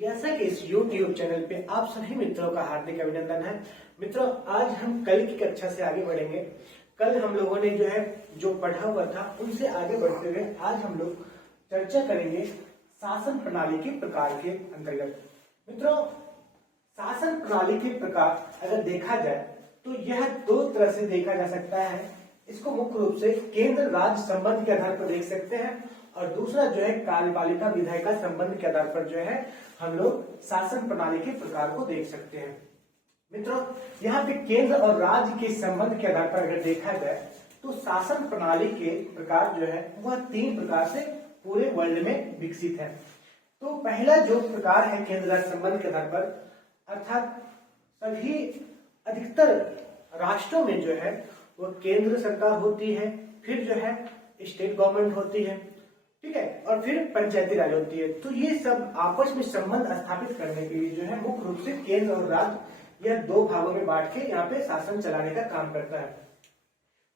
जैसा कि इस YouTube चैनल पे आप सभी मित्रों का हार्दिक अभिनंदन है। मित्रों, आज हम कल की कक्षा से आगे बढ़ेंगे। कल हम लोगों ने जो पढ़ा हुआ था उनसे आगे बढ़ते हुए आज हम लोग चर्चा करेंगे शासन प्रणाली के प्रकार के अंतर्गत। मित्रों, शासन प्रणाली के प्रकार अगर देखा जाए तो यह दो तरह से देखा जा सकता है। इसको मुख्य रूप से केंद्र राज्य संबंध के आधार पर देख सकते हैं और दूसरा कार्यपालिका विधायिका संबंध के आधार पर हम लोग शासन प्रणाली के प्रकार को देख सकते हैं। मित्रों, यहाँ पे केंद्र और राज्य के संबंध के आधार पर अगर देखा जाए तो शासन प्रणाली के प्रकार वह तीन प्रकार से पूरे वर्ल्ड में विकसित है। तो पहला जो प्रकार है केंद्र राज्य संबंध के आधार पर, अर्थात सभी अधिकतर राष्ट्रों में वो केंद्र सरकार होती है, फिर स्टेट गवर्नमेंट होती है, ठीक है, और फिर पंचायती राज होती है। तो ये सब आपस में संबंध स्थापित करने के लिए मुख्य रूप से केंद्र और राज्य यह दो भागों में बांट के यहाँ पे शासन चलाने का काम करता है।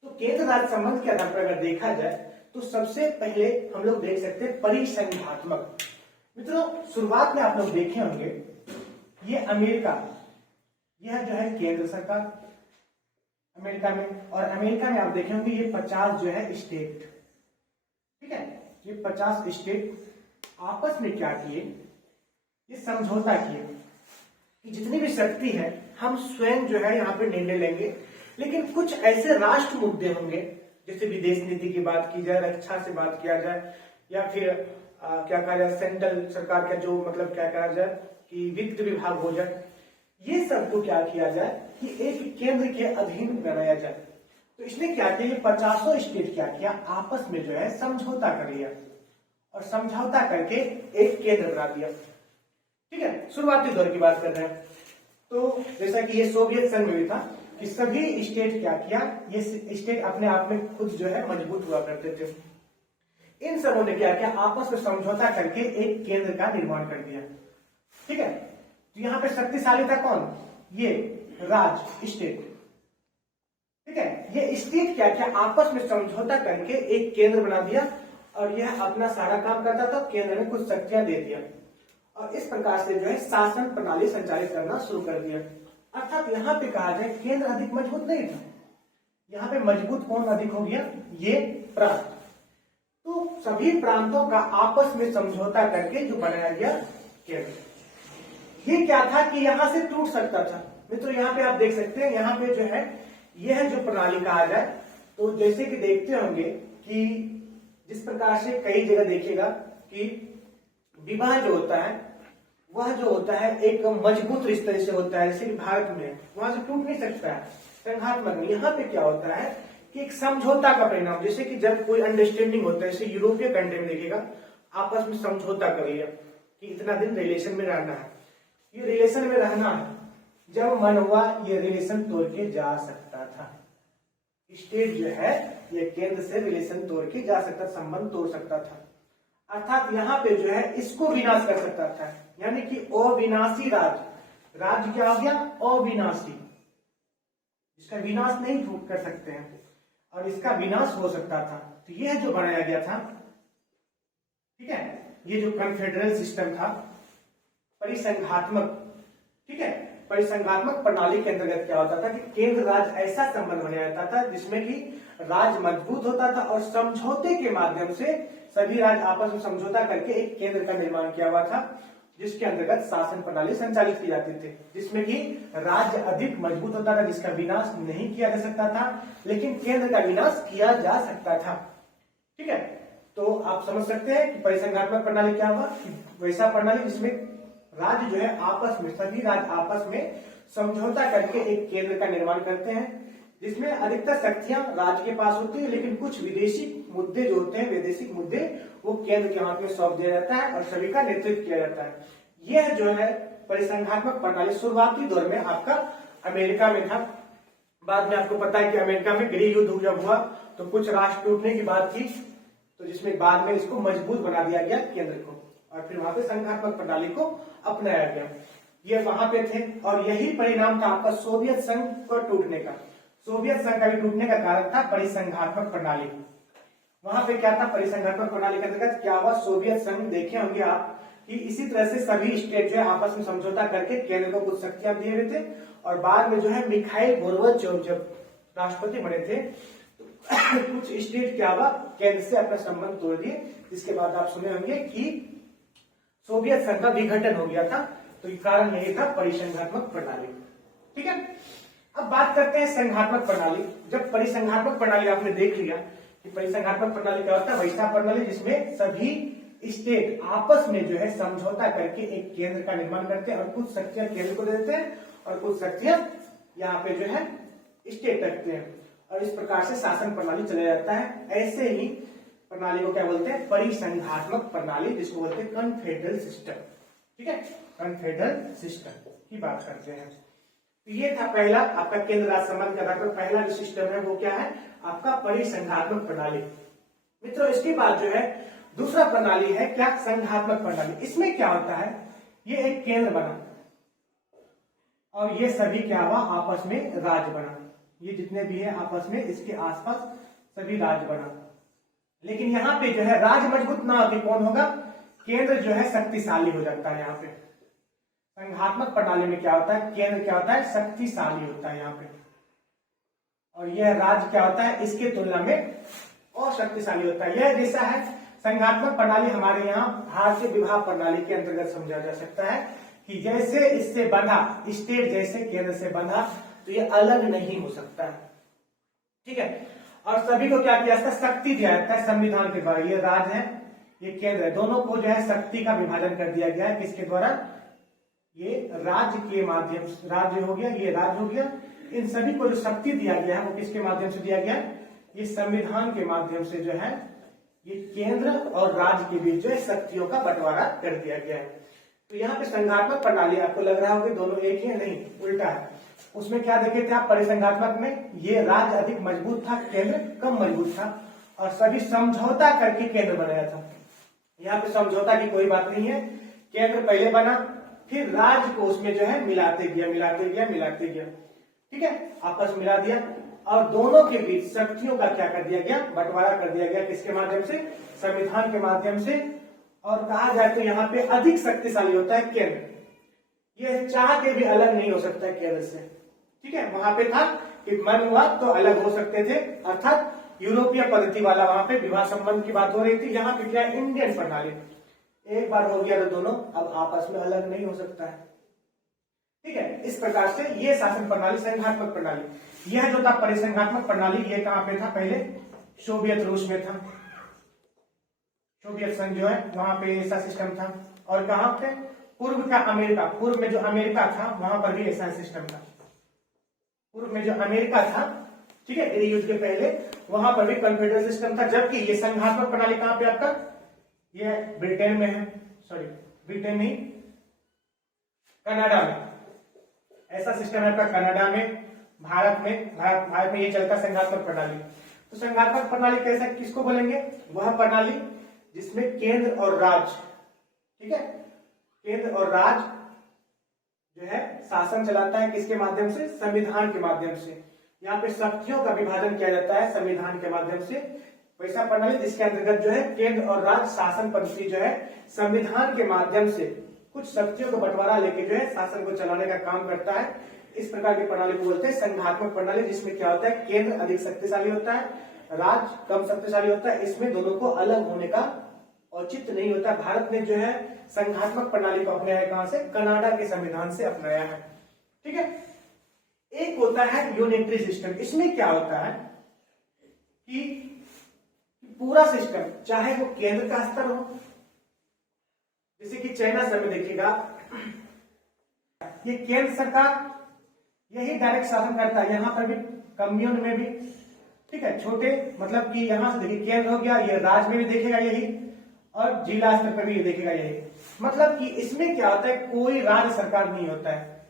तो केंद्र राज्य संबंध के आधार पर अगर देखा जाए तो सबसे पहले हम लोग देख सकते हैं परिसंघात्मक। मित्रों, शुरुआत में आप लोग देखे होंगे ये अमेरिका, यह केंद्र सरकार अमेरिका में, और अमेरिका में आप देखे होंगे ये 50 स्टेट, ठीक है, ये 50 स्टेट आपस में क्या किए, ये समझौता किए कि जितनी भी शक्ति है हम स्वयं यहाँ पे निर्णय लेंगे, लेकिन कुछ ऐसे राष्ट्र मुद्दे होंगे जैसे विदेश नीति की बात की जाए, रक्षा से बात किया जाए, या फिर क्या कहा जाए सेंट्रल सरकार का क्या कहा जाए कि वित्त विभाग हो जाए, ये सब को क्या किया जाए कि एक केंद्र के अधीन बनाया जाए। तो इसने क्या किया, ये 50 स्टेट क्या किया, आपस में समझौता कर लिया और समझौता करके एक केंद्र बना दिया। ठीक है, शुरुआती दौर की बात कर रहे हैं। तो जैसा कि ये सोवियत संघ में भी था कि सभी स्टेट क्या किया, ये स्टेट अपने आप में खुद मजबूत हुआ करते थे। इन सबों ने क्या किया, आपस में समझौता करके एक केंद्र का निर्माण कर दिया। ठीक है, तो यहाँ पे शक्तिशाली था कौन, ये राज्य स्टेट, ठीक है। ये स्टेट क्या किया, आपस में समझौता करके एक केंद्र बना दिया और यह अपना सारा काम करता था, केंद्र ने कुछ शक्तियां दे दिया और इस प्रकार से शासन प्रणाली संचालित करना शुरू कर दिया। अर्थात यहाँ पे कहा जाए केंद्र अधिक मजबूत नहीं था, यहाँ पे मजबूत कौन अधिक हो गया, ये प्रांत। तो सभी प्रांतों का आपस में समझौता करके जो बनाया गया केंद्र, ये क्या था कि यहां से टूट सकता था। मित्रों, यहाँ पे आप देख सकते हैं, यहाँ पे यह जो प्रणाली कहा जाए तो जैसे कि देखते होंगे कि जिस प्रकार से कई जगह देखिएगा कि विवाह जो होता है वह होता है एक मजबूत रिश्ते से होता है, जैसे भारत में वहां से टूट नहीं सकता है, संघात्मक में। यहाँ पे क्या होता है कि एक समझौता का परिणाम, जैसे कि जब कोई अंडरस्टैंडिंग होता है, जैसे यूरोपीय कंट्री में देखिएगा आपस में समझौता कर लिया कि इतना दिन रिलेशन में रहना है, ये रिलेशन में रहना है, जब मन हुआ ये रिलेशन तोड़ के जा सकता था। स्टेट ये केंद्र से रिलेशन तोड़ के जा सकता, संबंध तोड़ सकता था। अर्थात यहाँ पे इसको विनाश कर सकता था, यानी कि अविनाशी राज्य, राज्य क्या हो गया, अविनाशी, इसका विनाश नहीं कर सकते हैं और इसका विनाश हो सकता था। तो यह जो बनाया गया था, ठीक है, ये जो कन्फेडरल सिस्टम था परिसंघात्मक, ठीक है, परिसंघात्मक प्रणाली के अंतर्गत क्या होता था कि केंद्र राज्य ऐसा संबंध बनाया जाता था जिसमें कि राज्य मजबूत होता था और समझौते के माध्यम से सभी राज्य आपस में समझौता करके एक केंद्र का निर्माण किया हुआ था, जिसके अंतर्गत शासन प्रणाली संचालित की जाती थी, जिसमें कि राज्य अधिक मजबूत होता था, जिसका विनाश नहीं किया जा सकता था, लेकिन केंद्र का विनाश किया जा सकता था। ठीक है, तो आप समझ सकते हैं कि परिसंघात्मक प्रणाली क्या हुआ, वैसा प्रणाली जिसमें राज्य आपस में, सभी राज्य आपस में समझौता करके एक केंद्र का निर्माण करते हैं, जिसमें अधिकतर शक्तियां राज्य के पास होती है, लेकिन कुछ विदेशी मुद्दे जो होते हैं, वैदेशिक मुद्दे, वो केंद्र के हाथ में सौंप दिया जाता है और सभी का नेतृत्व किया जाता है। यह परिसंघात्मक प्रणाली शुरुआती दौर में आपका अमेरिका में था। बाद में आपको पता है कि अमेरिका में गृह युद्ध जब हुआ तो कुछ राष्ट्र टूटने की बात थी, तो जिसमें बाद में इसको मजबूत बना दिया गया केंद्र को, और फिर वहां पे संघात्मक प्रणाली को अपनाया गया। ये वहां पे थे और यही परिणाम था आपका सोवियत संघ को टूटने का। सोवियत संघ का भी टूटने का कारण था परिसंघात्मक प्रणाली। वहां पे क्या था, परिसंघात्मक प्रणाली के अंतर्गत क्या हुआ, सोवियत संघ देखे होंगे आप कि इसी तरह से सभी स्टेट जो है आपस में समझौता करके केंद्र को कुछ शक्तियां दिए हुए थे, और बाद में जो है मिखाइल गोर्बाचोव जब राष्ट्रपति बने थे तो कुछ स्टेट क्या हुआ, केंद्र से अपना संबंध तोड़ दिए, जिसके बाद आप सुने होंगे कि सोवियत संघ का विघटन हो गया था। तो कारण यही था परिसंघात्मक प्रणाली। ठीक है, अब बात करते हैं संघात्मक प्रणाली। जब परिसंघात्मक प्रणाली आपने देख लिया कि परिसंघात्मक प्रणाली क्या होता है, वैसा प्रणाली जिसमें सभी स्टेट आपस में जो है समझौता करके एक केंद्र का निर्माण करते हैं और कुछ शक्तियां केंद्र को देते हैं और कुछ शक्तियां यहाँ पे जो है स्टेट रखते हैं, और इस प्रकार से शासन प्रणाली चला जाता है। ऐसे ही प्रणाली को क्या बोलते हैं, परिसंघात्मक प्रणाली, जिसको बोलते हैं कन्फेडरल सिस्टम। ठीक है, कन्फेडरल सिस्टम की बात करते हैं। तो ये था पहला आपका केंद्र राज्य संबंध का आधार पर पहला जो सिस्टम है वो क्या है, आपका परिसंघात्मक प्रणाली। मित्रों इसके बाद जो है दूसरा प्रणाली है क्या, संघात्मक प्रणाली। इसमें क्या होता है, ये एक केंद्र बना और ये सभी क्या हुआ, आपस में राज्य बना। ये जितने भी है आपस में इसके आसपास सभी राज्य बना, लेकिन यहाँ पे जो है राज्य मजबूत ना होकर कौन होगा, केंद्र जो है शक्तिशाली हो जाता है। यहाँ पे संघात्मक प्रणाली में क्या होता है, केंद्र क्या होता है, शक्तिशाली होता है यहाँ पे, और यह राज्य क्या होता है, इसके तुलना में और शक्तिशाली होता है। यह जैसा है संघात्मक प्रणाली हमारे यहाँ भारतीय विवाह प्रणाली के अंतर्गत समझा जा सकता है कि जैसे इससे बंधा स्टेट जैसे केंद्र से बंधा तो ये अलग नहीं हो सकता है। ठीक है, और सभी को क्या किया जाता है, शक्ति दिया जाता है संविधान के द्वारा। ये राज्य है, ये केंद्र है, दोनों को जो है शक्ति का विभाजन कर दिया गया है। किसके द्वारा, ये राज्य के माध्यम से, राज्य हो गया, ये राज्य हो गया, इन सभी को जो शक्ति दिया गया है वो किसके माध्यम से दिया गया है, ये संविधान के माध्यम से जो है ये केंद्र और राज्य के बीच जो है शक्तियों का बंटवारा कर दिया गया है। तो यहाँ पे संघात्मक प्रणाली आपको लग रहा होगा दोनों एक ही है, नहीं उल्टा है। उसमें क्या देखे थे आप, परिसंघात्मक में ये राज्य अधिक मजबूत था, केंद्र कम मजबूत था, और सभी समझौता करके केंद्र बनाया था। यहाँ पे समझौता की कोई बात नहीं है, केंद्र पहले बना फिर राज्य को उसमें जो है मिलाते गया। ठीक है, आपस में मिला दिया, और दोनों के बीच शक्तियों का क्या कर दिया गया, बंटवारा कर दिया गया। किसके माध्यम से, संविधान के माध्यम से। और कहा जाए तो यहाँ पे अधिक शक्तिशाली होता है केंद्र, ये चाह के भी अलग नहीं हो सकता है केंद्र से। ठीक है, वहां पे था कि मन हुआ तो अलग हो सकते थे, अर्थात यूरोपीय पद्धति वाला वहां पे विवाह संबंध की बात हो रही थी। यहाँ पे क्या इंडियन प्रणाली, एक बार हो गया तो दोनों अब आपस में अलग नहीं हो सकता है। ठीक है, इस प्रकार से ये शासन प्रणाली संघात्मक प्रणाली। यह जो था परिसंघात्मक प्रणाली, ये कहां पे था, पहले सोवियत रूस में था, सोवियत संघ जो है वहां पे ऐसा सिस्टम था। और कहां पे, पूर्व का अमेरिका, पूर्व में जो अमेरिका था वहां पर भी ऐसा सिस्टम था। पूर्व में जो अमेरिका था, ठीक है, युद्ध के पहले, वहां पर भी कन्फेडरल सिस्टम था। जबकि ये संघात्मक प्रणाली कहां पे आपका, ये ब्रिटेन में है, सॉरी ब्रिटेन नहीं, कनाडा में ऐसा सिस्टम है आपका, कनाडा में, भारत में ये चलता संघात्मक प्रणाली। तो संघात्मक प्रणाली कैसा, किसको बोलेंगे, वह प्रणाली जिसमें केंद्र और राज्य, ठीक है, केंद्र और राज्य जो है शासन चलाता है। किसके माध्यम से, संविधान के माध्यम से। यहाँ पे शक्तियों का विभाजन किया जाता है संविधान के माध्यम से। वैसा प्रणाली जिसके अंतर्गत जो है केंद्र और राज्य शासन पद्धति जो है संविधान के माध्यम से कुछ शक्तियों का बंटवारा लेके जो है शासन को चलाने का काम करता है। इस प्रकार की प्रणाली को बोलते हैं संघात्मक प्रणाली, जिसमें क्या होता है, केंद्र अधिक शक्तिशाली होता है, राज्य कम शक्तिशाली होता है। इसमें दोनों को अलग होने का औचित्य नहीं होता। भारत ने जो है संघात्मक प्रणाली को अपनाया, कहां से, कनाडा के संविधान से अपनाया है। ठीक है, एक होता है यूनिटरी सिस्टम। इसमें क्या होता है कि पूरा सिस्टम, चाहे वो केंद्र का स्तर हो, जैसे कि चाइना से में देखिएगा, ये केंद्र सरकार यही डायरेक्ट शासन करता है। यहाँ पर भी कम्युन में भी, ठीक है, छोटे मतलब कि यहाँ से देखिए केंद्र हो गया, ये राज्य में भी देखेगा यही, और जिला स्तर पर भी ये देखेगा यही। मतलब कि इसमें क्या होता है, कोई राज्य सरकार नहीं होता है,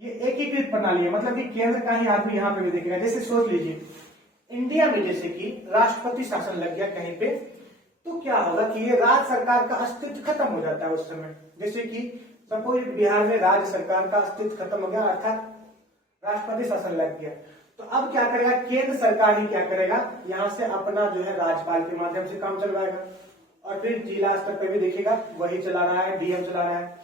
ये एकीकृत प्रणाली है। मतलब कि केंद्र का ही आदमी यहाँ पे भी देखेगा। जैसे सोच लीजिए इंडिया में जैसे कि राष्ट्रपति शासन लग गया कहीं पे, तो क्या होगा कि ये राज्य सरकार का अस्तित्व खत्म हो जाता है उस समय। जैसे कि सपोज बिहार में राज्य सरकार का अस्तित्व खत्म हो गया, अर्थात राष्ट्रपति शासन लग गया, तो अब क्या करेगा, केंद्र सरकार ही क्या करेगा, यहाँ से अपना जो है राज्यपाल के माध्यम से काम चलवाएगा। और फिर जिला स्तर पे भी देखिएगा वही चला रहा है, डीएम चला रहा है।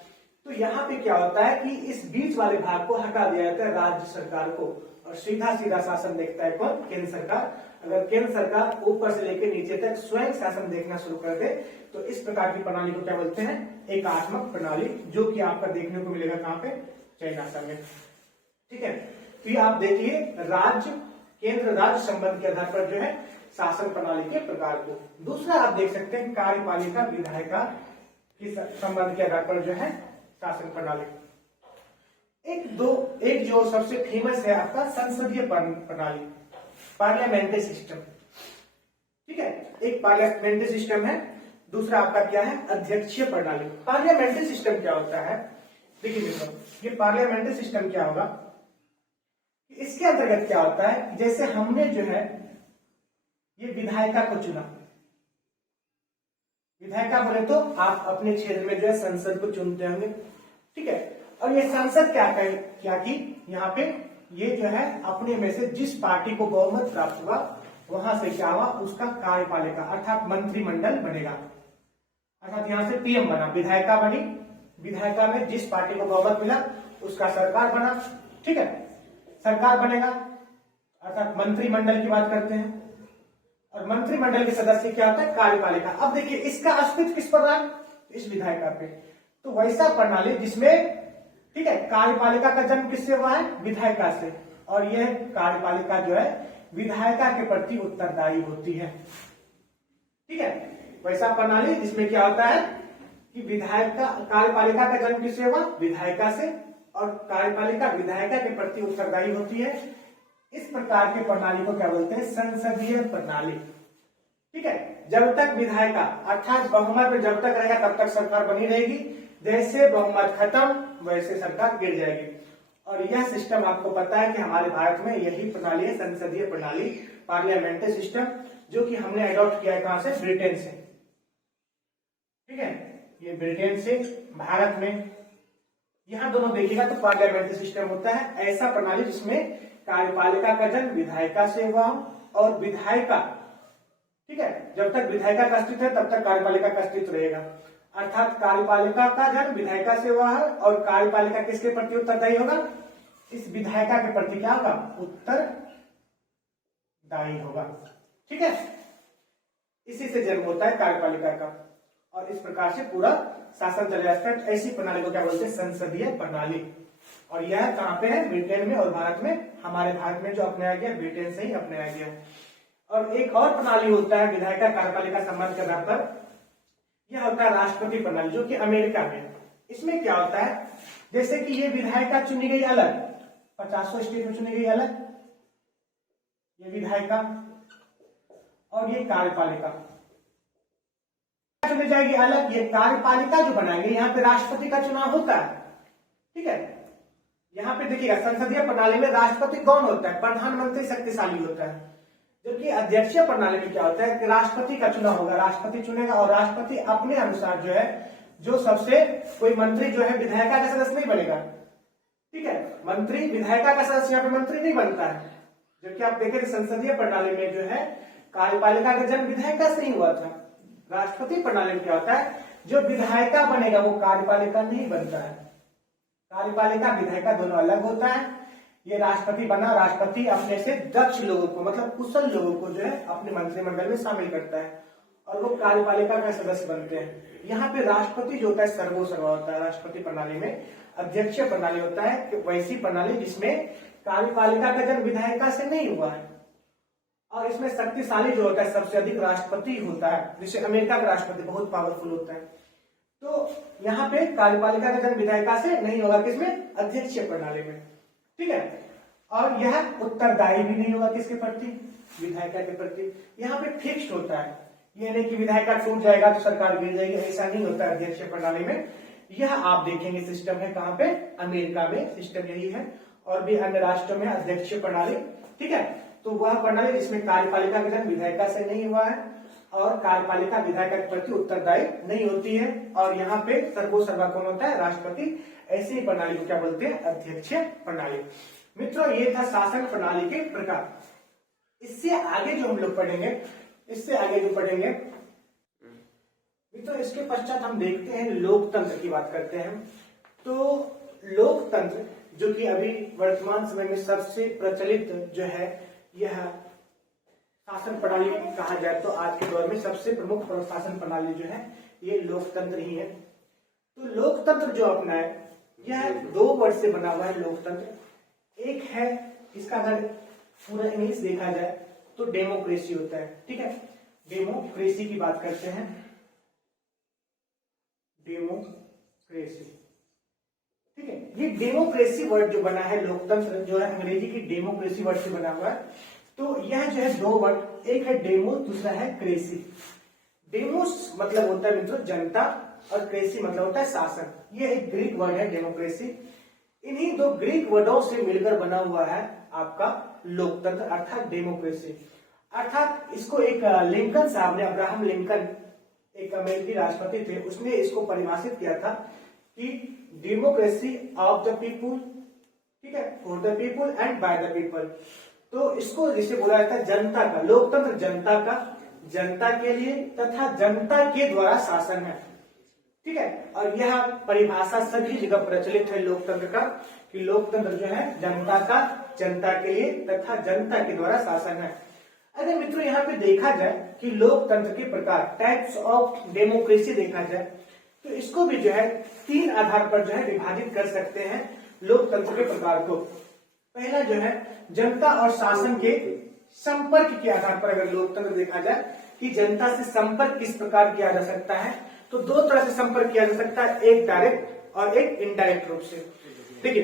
तो यहाँ पे क्या होता है कि इस बीच वाले भाग को हटा दिया जाता है राज्य सरकार को, और सीधा सीधा शासन देखता है कौन? केंद्र सरकार। अगर केंद्र सरकार ऊपर से लेकर नीचे तक स्वयं शासन देखना शुरू कर दे तो इस प्रकार की प्रणाली को क्या बोलते हैं? एकात्मक प्रणाली, जो कि आपका देखने को मिलेगा कहाँ पे? चाइना में। ठीक है, तो ये आप देखिए राज्य केंद्र राज्य संबंध के आधार पर जो है शासन प्रणाली के प्रकार को। दूसरा आप देख सकते हैं कार्यपालिका विधायिका की संबंध के आधार पर जो है शासन प्रणाली। एक जो सबसे फेमस है आपका संसदीय प्रणाली, पार्लियामेंट्री सिस्टम। ठीक है, एक पार्लियामेंट्री सिस्टम है, दूसरा आपका क्या है? अध्यक्षीय प्रणाली। पार्लियामेंट्री सिस्टम क्या होता है? देखिए मित्रों, ये पार्लियामेंट्री सिस्टम क्या होगा, इसके अंतर्गत क्या होता है? जैसे हमने जो है ये विधायिका को चुना, विधायिका बोले तो आप अपने क्षेत्र में जो है संसद को चुनते होंगे। ठीक है, और ये संसद क्या की यहाँ पे ये जो है अपने में से जिस पार्टी को बहुमत प्राप्त हुआ वहां से क्या हुआ? उसका कार्यपालिका अर्थात मंत्रिमंडल बनेगा। अर्थात यहाँ से पीएम बना, विधायिका बनी, विधायिका में जिस पार्टी को बहुमत मिला उसका सरकार बना। ठीक है, सरकार बनेगा अर्थात मंत्रिमंडल की बात करते हैं, और मंत्रिमंडल के सदस्य क्या होता है? कार्यपालिका। अब देखिए इसका अस्तित्व किस पर रहा? इस विधायिका पे। तो वैसा प्रणाली जिसमें ठीक है कार्यपालिका का जन्म किससे हुआ है? विधायिका से, और यह कार्यपालिका जो है विधायिका के प्रति उत्तरदायी होती है। ठीक है, वैसा प्रणाली जिसमें क्या होता है कि विधायिका कार्यपालिका का जन्म किससे हुआ? विधायिका से, और कार्यपालिका विधायिका के प्रति उत्तरदायी होती है। इस प्रकार के प्रणाली को क्या बोलते हैं? संसदीय प्रणाली। ठीक है, जब तक विधायिका अर्थात बहुमत में जब तक रहेगा तब तक सरकार बनी रहेगी, जैसे बहुमत खत्म वैसे सरकार गिर जाएगी। और यह सिस्टम आपको पता है कि हमारे भारत में यही प्रणाली है, संसदीय प्रणाली, पार्लियामेंट्री सिस्टम, जो कि हमने अडॉप्ट किया है कहां से? ब्रिटेन से। ठीक है, ये ब्रिटेन से भारत में, यहां दोनों देखिएगा तो पार्लियामेंट्री सिस्टम होता है, ऐसा प्रणाली जिसमें कार्यपालिका का जन्म विधायिका से हुआ और विधायिका, ठीक है, जब तक विधायिका का अस्तित्व है तब तक कार्यपालिका का अस्तित्व रहेगा। अर्थात कार्यपालिका का जन्म विधायिका से हुआ है और कार्यपालिका किसके प्रति उत्तरदायी होगा? इस विधायिका के प्रति क्या होगा? उत्तरदायी होगा। ठीक है, इसी से जन्म होता है कार्यपालिका का, और इस प्रकार से पूरा शासन चला जाता है। ऐसी प्रणाली को क्या बोलते हैं? संसदीय प्रणाली। और यह कहां पे है? ब्रिटेन में और भारत में। हमारे भारत में जो अपनाया गया ब्रिटेन से ही अपनाया गया। और एक और प्रणाली होता है विधायिका कार्यपालिका संबंध के आधार पर, यह होता है राष्ट्रपति प्रणाली, जो कि अमेरिका में। इसमें क्या होता है? जैसे कि ये विधायिका चुनी गई अलग, 50 स्टेट में चुनी गई अलग ये विधायिका, और ये कार्यपालिका चुनी जाएगी अलग। ये कार्यपालिका जो बनाएंगे, यहाँ पे राष्ट्रपति का चुनाव होता है। ठीक है, यहाँ पे देखिएगा संसदीय प्रणाली में राष्ट्रपति कौन होता है? प्रधानमंत्री शक्तिशाली होता है। जबकि अध्यक्षीय प्रणाली में क्या होता है कि राष्ट्रपति का चुनाव होगा, राष्ट्रपति चुनेगा, और राष्ट्रपति अपने अनुसार जो है, जो सबसे कोई मंत्री जो है विधायिका का सदस्य नहीं बनेगा। ठीक है, मंत्री विधायिका का सदस्य यहाँ पे मंत्री नहीं बनता है। जबकि आप देखें संसदीय प्रणाली में जो है कार्यपालिका का जन्म विधायिका से ही हुआ था। राष्ट्रपति प्रणाली में क्या होता है? जो विधायिका बनेगा वो कार्यपालिका नहीं बनता है। कार्यपालिका विधायिका दोनों अलग होता है। ये राष्ट्रपति बना, राष्ट्रपति अपने से दक्ष लोगों को, मतलब कुशल लोगों को जो है अपने मंत्रिमंडल में शामिल करता है, और वो कार्यपालिका का सदस्य बनते हैं। यहाँ पे राष्ट्रपति जो होता है सर्वोसर्वा होता है राष्ट्रपति प्रणाली में। अध्यक्षीय प्रणाली होता है कि वैसी प्रणाली जिसमें कार्यपालिका का जन्म विधायिका से नहीं हुआ है, और इसमें शक्तिशाली जो होता है सबसे अधिक राष्ट्रपति होता है। जैसे अमेरिका का राष्ट्रपति बहुत पावरफुल होता है, तो यहाँ पे कार्यपालिका का जन्म विधायिका से नहीं होगा, किसमें? अध्यक्षीय प्रणाली में। ठीक है, और यह उत्तरदायी भी नहीं होगा किसके प्रति? विधायिका के प्रति। यहाँ पे फिक्स्ड होता है, यह नहीं कि विधायिका छूट जाएगा तो सरकार गिर जाएगी, ऐसा नहीं होता है अध्यक्षीय प्रणाली में। यह आप देखेंगे सिस्टम है कहाँ पे? अमेरिका में सिस्टम यही है, और भी अन्य राष्ट्रों में अध्यक्षीय प्रणाली। ठीक है, तो वह प्रणाली जिसमें कार्यपालिका का जन्म विधायिका से नहीं हुआ है और कार्यपालिका विधायिका के प्रति उत्तरदायी नहीं होती है, और यहाँ पे सर्वोसर्वा कौन होता है? राष्ट्रपति। ऐसी प्रणाली को क्या बोलते हैं? अध्यक्षीय प्रणाली। मित्रों, ये था शासन प्रणाली के प्रकार। इससे आगे जो हम लोग पढ़ेंगे, इससे आगे जो पढ़ेंगे मित्रों इसके पश्चात हम देखते हैं लोकतंत्र की बात करते हैं। तो लोकतंत्र जो कि अभी वर्तमान समय में सबसे प्रचलित जो है यह शासन प्रणाली कहा जाए तो आज के दौर में सबसे प्रमुख शासन प्रणाली जो है ये लोकतंत्र ही है। तो लोकतंत्र जो अपना है यह 2 वर्ड से बना हुआ है लोकतंत्र। एक है इसका अगर पूरा इंग्लिश देखा जाए तो डेमोक्रेसी होता है, ठीक है। डेमोक्रेसी की बात करते हैं, डेमोक्रेसी, ठीक है। ये डेमोक्रेसी वर्ड जो बना है लोकतंत्र जो है अंग्रेजी की डेमोक्रेसी वर्ड से बना हुआ है। तो यह जो है 2 वर्ड, एक है डेमो, दूसरा है क्रेसी। डेमोस मतलब होता है मित्रों जनता और क्रेसी मतलब होता है शासन। ये एक ग्रीक वर्ड है डेमोक्रेसी। इन्हीं 2 ग्रीक वर्डों से मिलकर बना हुआ है आपका लोकतंत्र अर्थात डेमोक्रेसी। अर्थात इसको एक लिंकन साहब ने, अब्राहम लिंकन एक अमेरिकी राष्ट्रपति थे, उसने इसको परिभाषित किया था कि डेमोक्रेसी ऑफ द पीपुल, ठीक है, for the people and by the people. तो इसको जिसे बोला जाता है जनता का, लोकतंत्र जनता का, जनता के लिए तथा जनता के द्वारा शासन है, ठीक है। और यह परिभाषा सभी जगह प्रचलित है लोकतंत्र का कि लोकतंत्र जो है जनता का, जनता के लिए तथा जनता के द्वारा शासन है। अगर मित्रों यहाँ पे देखा जाए कि लोकतंत्र के प्रकार, टाइप्स ऑफ डेमोक्रेसी देखा जाए तो इसको भी जो है 3 आधार पर जो है विभाजित कर सकते हैं लोकतंत्र के प्रकार को। पहला जो है जनता और शासन के संपर्क के आधार पर अगर लोकतंत्र देखा जाए कि जनता से संपर्क किस प्रकार किया जा सकता है, तो 2 तरह से संपर्क किया जा सकता है, एक डायरेक्ट और एक इनडायरेक्ट रूप से। ठीक है,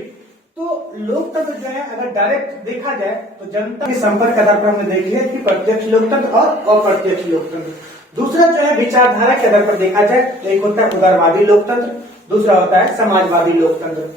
तो लोकतंत्र जो है अगर डायरेक्ट देखा जाए तो जनता के संपर्क के आधार पर हमने देख लिया कि प्रत्यक्ष लोकतंत्र और अप्रत्यक्ष लोकतंत्र। दूसरा जो है विचारधारा के आधार पर देखा जाए तो एक होता है उदारवादी लोकतंत्र, दूसरा होता है समाजवादी लोकतंत्र,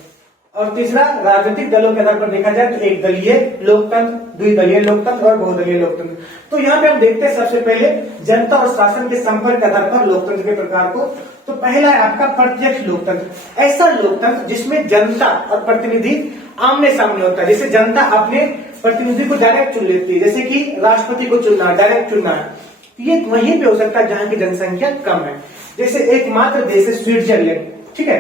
और तीसरा राजनीतिक दलों के आधार पर देखा जाए तो एक दलीय लोकतंत्र, द्विदलीय लोकतंत्र और बहुदलीय लोकतंत्र। तो यहाँ पे हम देखते हैं सबसे पहले जनता और शासन के संपर्क के आधार पर लोकतंत्र के प्रकार को। तो पहला है आपका प्रत्यक्ष लोकतंत्र, ऐसा लोकतंत्र जिसमें जनता और प्रतिनिधि आमने सामने होता है। जैसे जनता अपने प्रतिनिधि को डायरेक्ट चुन लेती है, जैसे कि राष्ट्रपति को चुनना, डायरेक्ट चुनना है, ये वहीं पे हो सकता है जहां की जनसंख्या कम है। जैसे एकमात्र देश है स्विट्जरलैंड, ठीक है,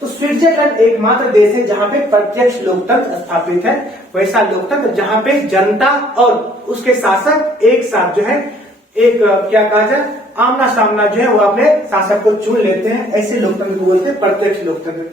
तो स्विट्जरलैंड एकमात्र देश है जहां पे प्रत्यक्ष लोकतंत्र स्थापित है। वैसा लोकतंत्र जहां पे जनता और उसके शासक एक साथ जो है एक क्या कहा जाए आमना सामना जो है वो अपने शासक को चुन लेते हैं, ऐसे लोकतंत्र को बोलते हैं प्रत्यक्ष लोकतंत्र।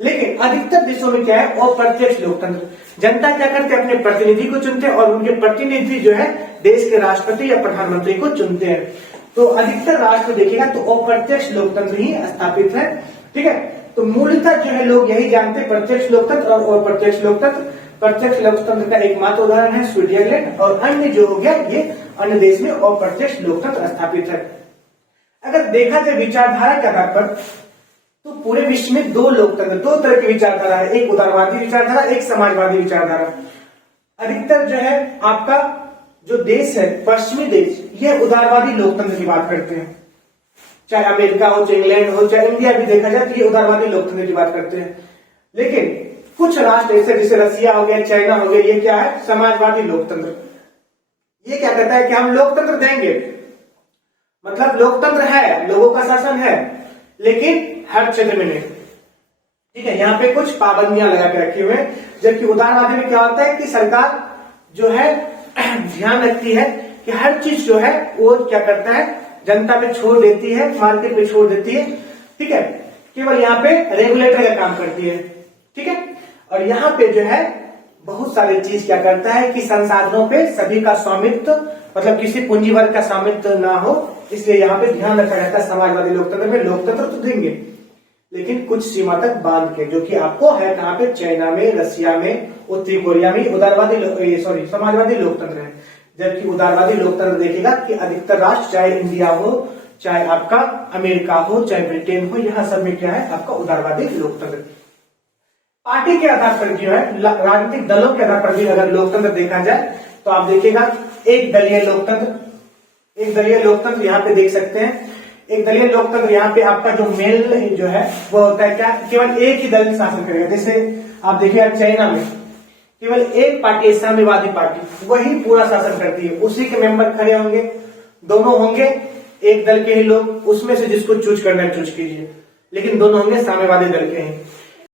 लेकिन अधिकतर देशों में क्या है अप्रत्यक्ष लोकतंत्र, जनता क्या करते हैं अपने प्रतिनिधि को चुनते हैं और उनके प्रतिनिधि जो है देश के राष्ट्रपति या प्रधानमंत्री को चुनते हैं। तो अधिकतर राष्ट्र देखिएगा तो अप्रत्यक्ष लोकतंत्र ही स्थापित है, ठीक है। तो मूलतः जो है लोग यही जानते हैं प्रत्यक्ष लोकतंत्र और अप्रत्यक्ष लोकतंत्र। प्रत्यक्ष लोकतंत्र का एकमात्र उदाहरण है स्विट्जरलैंड, और अन्य जो हो गया ये अन्य देश में अप्रत्यक्ष लोकतंत्र स्थापित है। अगर देखा जाए विचारधारा के आधार पर तो पूरे विश्व में 2 लोकतंत्र, 2 तरह की विचारधारा है, एक उदारवादी विचारधारा, एक समाजवादी विचारधारा। अधिकतर जो है आपका जो देश है पश्चिमी देश, यह उदारवादी लोकतंत्र की बात करते हैं। चाहे अमेरिका हो, चाहे इंग्लैंड हो, चाहे इंडिया भी देखा जाए तो ये उदारवादी लोकतंत्र की बात करते हैं। लेकिन कुछ राष्ट्र ऐसे जैसे रसिया हो गया, चाइना हो गया, ये क्या है समाजवादी लोकतंत्र। ये क्या कहता है कि हम लोकतंत्र देंगे, मतलब लोकतंत्र है, लोगों का शासन है, लेकिन हर क्षेत्र में नहीं, ठीक है। यहाँ पे कुछ पाबंदियां लगा के रखी हुए हैं। जबकि उदारवादी में क्या होता है कि सरकार जो है ध्यान रखती है कि हर चीज जो है वो क्या करता है जनता पे छोड़ देती है, मार्केट पे छोड़ देती है, ठीक है। केवल यहाँ पे रेगुलेटर का काम करती है, ठीक है। और यहाँ पे जो है बहुत सारी चीज क्या करता है कि संसाधनों पे सभी का स्वामित्व, मतलब किसी पूंजी वर्ग का स्वामित्व ना हो, इसलिए यहाँ पे ध्यान रखा जाता है। समाजवादी लोकतंत्र में लोकतंत्र तो देंगे लेकिन कुछ सीमा तक बांध के, जो कि आपको है कहाँ पे चाइना में, रसिया में, उत्तरी कोरिया में उदारवादी समाजवादी लोकतंत्र है। जबकि उदारवादी लोकतंत्र देखेगा कि अधिकतर राष्ट्र, चाहे इंडिया हो, चाहे आपका अमेरिका हो, चाहे ब्रिटेन हो, यहाँ सब में क्या है आपका उदारवादी लोकतंत्र। पार्टी के आधार पर जो है राजनीतिक दलों के आधार पर भी अगर लोकतंत्र देखा जाए तो आप देखिएगा एक दलीय लोकतंत्र, एक दलीय लोकतंत्र यहाँ पे देख सकते हैं। एक दलीय लोकतंत्र यहाँ पे आपका जो मेल जो है वो होता है क्या, केवल एक ही दल शासन करेगा। जैसे आप देखिएगा चाइना में केवल एक पार्टी, साम्यवादी पार्टी, वही पूरा शासन करती है, उसी के मेंबर खड़े होंगे, दोनों होंगे, एक दल के ही लोग, उसमें से जिसको चूज करना है चूज कीजिए, लेकिन दोनों होंगे साम्यवादी दल के हैं।